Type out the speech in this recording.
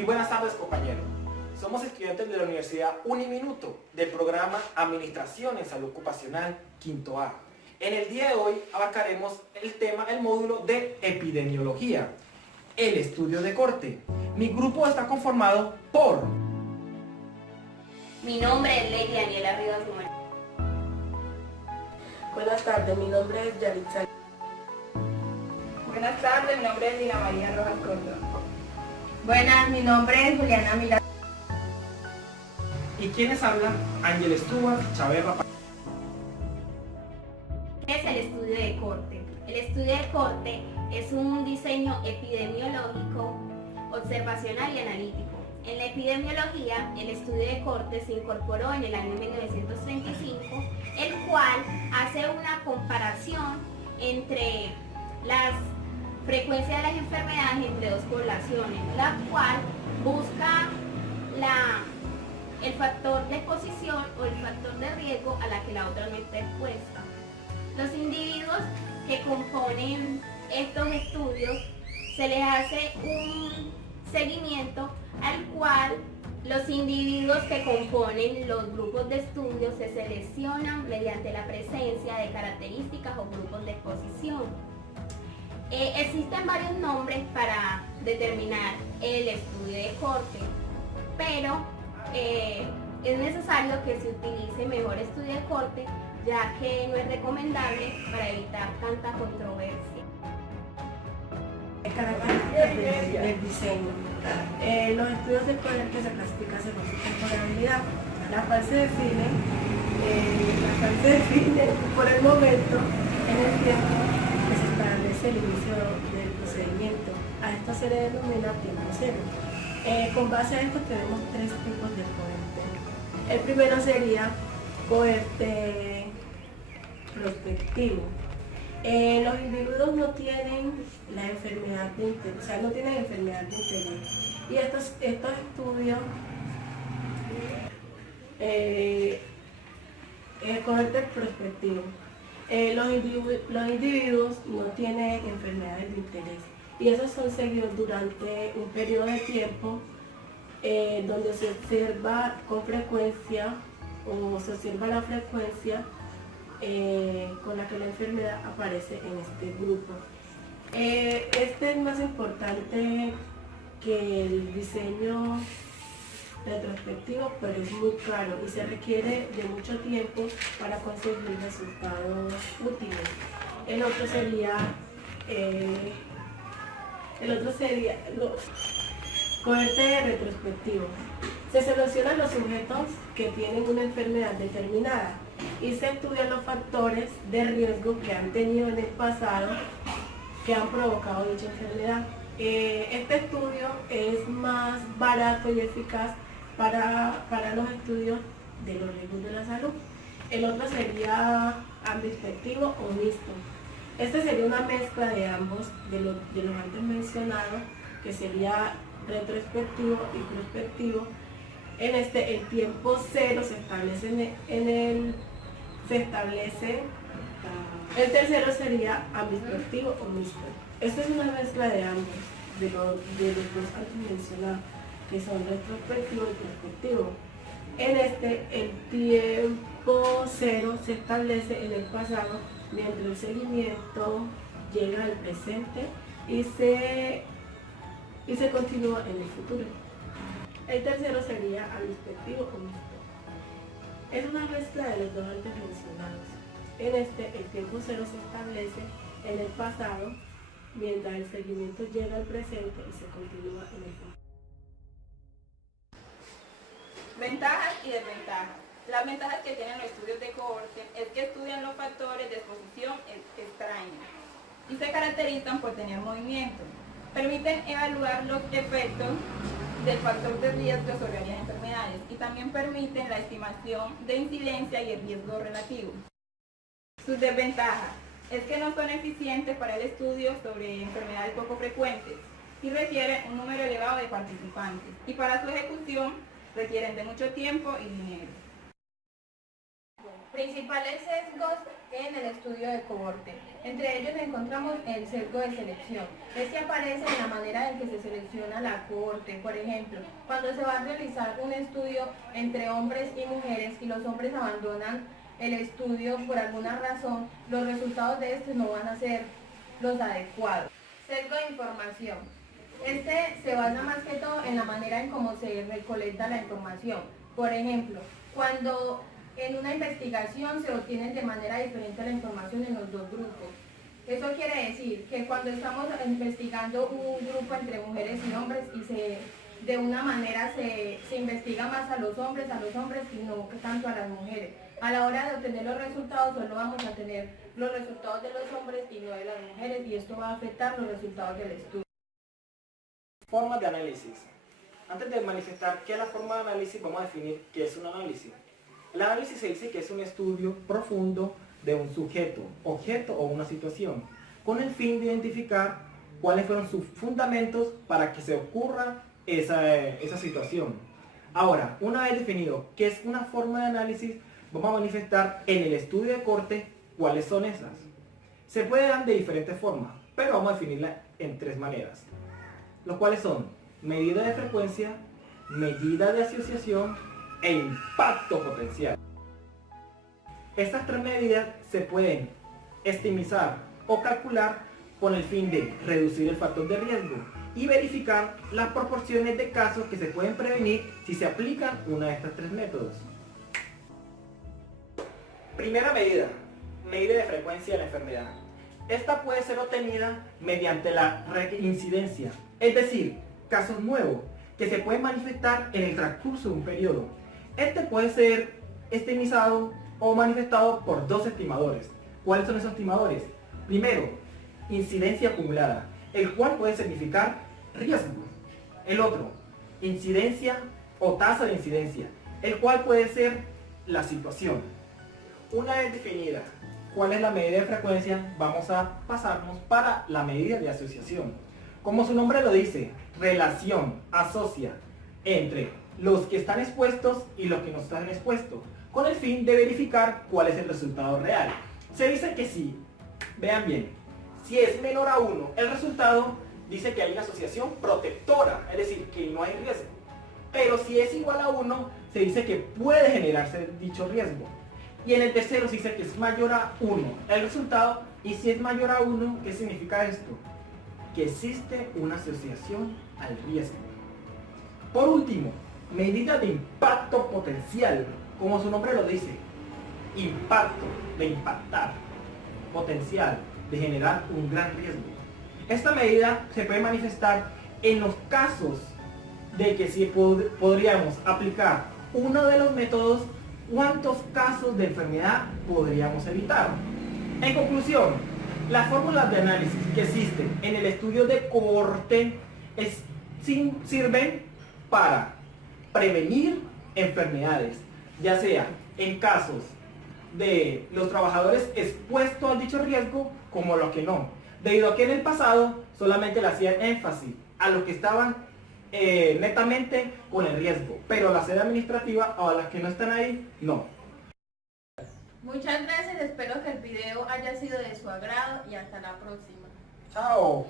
Muy buenas tardes, compañeros. Somos estudiantes de la Universidad Uniminuto del programa Administración en Salud Ocupacional, quinto A. En el día de hoy abarcaremos el módulo de epidemiología, el estudio de corte. Mi grupo está conformado por... Mi nombre es Lady Daniela Rivas Gómez. Buenas tardes, mi nombre es Yaritza. Buenas tardes, mi nombre es Dina María Rojas Córdoba. Buenas, mi nombre es Juliana Milán. ¿Y quiénes hablan? Ángel Stuart, Chaverra. ¿Qué es el estudio de corte? El estudio de corte es un diseño epidemiológico, observacional y analítico. En la epidemiología, el estudio de corte se incorporó en el año 1935, el cual hace una comparación entre las frecuencias de las enfermedades entre dos poblaciones, la cual busca el factor de exposición o el factor de riesgo a la que la otra no está expuesta. Los individuos que componen estos estudios se les hace un seguimiento al cual los individuos que componen los grupos de estudio se seleccionan mediante la presencia de características o grupos de exposición. Existen varios nombres para determinar el estudio de corte, pero es necesario que se utilice mejor estudio de corte, ya que no es recomendable para evitar tanta controversia. Características del diseño. Los estudios de corte se clasifican según su temporalidad, la cual se define por el momento en el tiempo que se establece el inicio del procedimiento. A esto se le denomina tiempo cero. Con base a esto tenemos tres tipos de cohorte. El primero sería cohorte prospectivo. Los individuos no tienen la enfermedad de interés, o sea, no tienen enfermedad de interés. Y estos estudios, el cohorte prospectivo, los individuos no tienen enfermedades de interés. Y esos son seguidos durante un periodo de tiempo donde se observa con frecuencia o se observa la frecuencia con la que la enfermedad aparece en este grupo. Este es más importante que el diseño retrospectivo, pero es muy caro y se requiere de mucho tiempo para conseguir resultados útiles. El otro sería cohorte retrospectivo. Se seleccionan los sujetos que tienen una enfermedad determinada y se estudian los factores de riesgo que han tenido en el pasado que han provocado dicha enfermedad. Este estudio es más barato y eficaz para los estudios de los riesgos de la salud. El otro sería ambinspectivo o mixto. Este sería una mezcla de ambos, de los antes mencionados, que sería retrospectivo y prospectivo. En este, el tiempo cero se establece el tercero sería ambinspectivo o mixto. Esto es una mezcla de ambos, de los dos antes mencionados, que son retrospectivo y prospectivo. En este, el tiempo cero se establece en el pasado, mientras el seguimiento llega al presente y se continúa en el futuro. El tercero sería ambinspectivo o mixto. Es una mezcla de los dos antes mencionados. En este, el tiempo cero se establece en el pasado, mientras el seguimiento llega al presente y se continúa en el futuro. Ventajas y desventajas. Las ventajas que tienen los estudios de cohorte es que estudian los factores de exposición extraños y se caracterizan por tener movimiento. Permiten evaluar los efectos del factor de riesgo sobre varias enfermedades y también permiten la estimación de incidencia y el riesgo relativo. Sus desventajas es que no son eficientes para el estudio sobre enfermedades poco frecuentes y requieren un número elevado de participantes y para su ejecución requieren de mucho tiempo y dinero. Principales sesgos en el estudio de cohorte. Entre ellos encontramos el sesgo de selección. Este aparece en la manera en que se selecciona la cohorte. Por ejemplo, cuando se va a realizar un estudio entre hombres y mujeres y los hombres abandonan el estudio por alguna razón, los resultados de este no van a ser los adecuados. Sesgo de información. Este se basa más que todo en la manera en cómo se recolecta la información. Por ejemplo, cuando en una investigación se obtiene de manera diferente la información en los dos grupos. Eso quiere decir que cuando estamos investigando un grupo entre mujeres y hombres y de una manera se investiga más a los hombres y no tanto a las mujeres. A la hora de obtener los resultados solo vamos a tener los resultados de los hombres y no de las mujeres, y esto va a afectar los resultados del estudio. Formas de análisis. Antes de manifestar qué es la forma de análisis, vamos a definir qué es un análisis. El análisis se dice que es un estudio profundo de un sujeto, objeto o una situación, con el fin de identificar cuáles fueron sus fundamentos para que se ocurra esa situación. Ahora, una vez definido qué es una forma de análisis, vamos a manifestar en el estudio de corte cuáles son esas. Se puede dar de diferentes formas, pero vamos a definirla en tres maneras, los cuales son medida de frecuencia, medida de asociación e impacto potencial. Estas tres medidas se pueden estimizar o calcular con el fin de reducir el factor de riesgo y verificar las proporciones de casos que se pueden prevenir si se aplican una de estas tres métodos. Primera medida, medida de frecuencia de la enfermedad. Esta puede ser obtenida mediante la reincidencia, es decir, casos nuevos que se pueden manifestar en el transcurso de un periodo. Este puede ser estimizado o manifestado por dos estimadores. ¿Cuáles son esos estimadores? Primero, incidencia acumulada, el cual puede significar riesgo. El otro, incidencia o tasa de incidencia, el cual puede ser la situación. Una vez definida cuál es la medida de frecuencia, vamos a pasarnos para la medida de asociación. Como su nombre lo dice, relación, asocia entre los que están expuestos y los que no están expuestos, con el fin de verificar cuál es el resultado real. Se dice que sí, vean bien, si es menor a 1, el resultado dice que hay una asociación protectora, es decir, que no hay riesgo. Pero si es igual a 1, se dice que puede generarse dicho riesgo. Y en el tercero se dice que es mayor a 1 el resultado, y si es mayor a 1, ¿qué significa esto? Que existe una asociación al riesgo. Por último, medida de impacto potencial, como su nombre lo dice, impacto, de impactar, potencial, de generar un gran riesgo. Esta medida se puede manifestar en los casos de que si podríamos aplicar uno de los métodos, ¿cuántos casos de enfermedad podríamos evitar? En conclusión, las fórmulas de análisis que existen en el estudio de cohorte sirven para prevenir enfermedades, ya sea en casos de los trabajadores expuestos al dicho riesgo como los que no, debido a que en el pasado solamente le hacían énfasis a los que estaban netamente con el riesgo, pero la sede administrativa o a las que no están ahí, no. Muchas gracias, espero que el video haya sido de su agrado y hasta la próxima. Chao.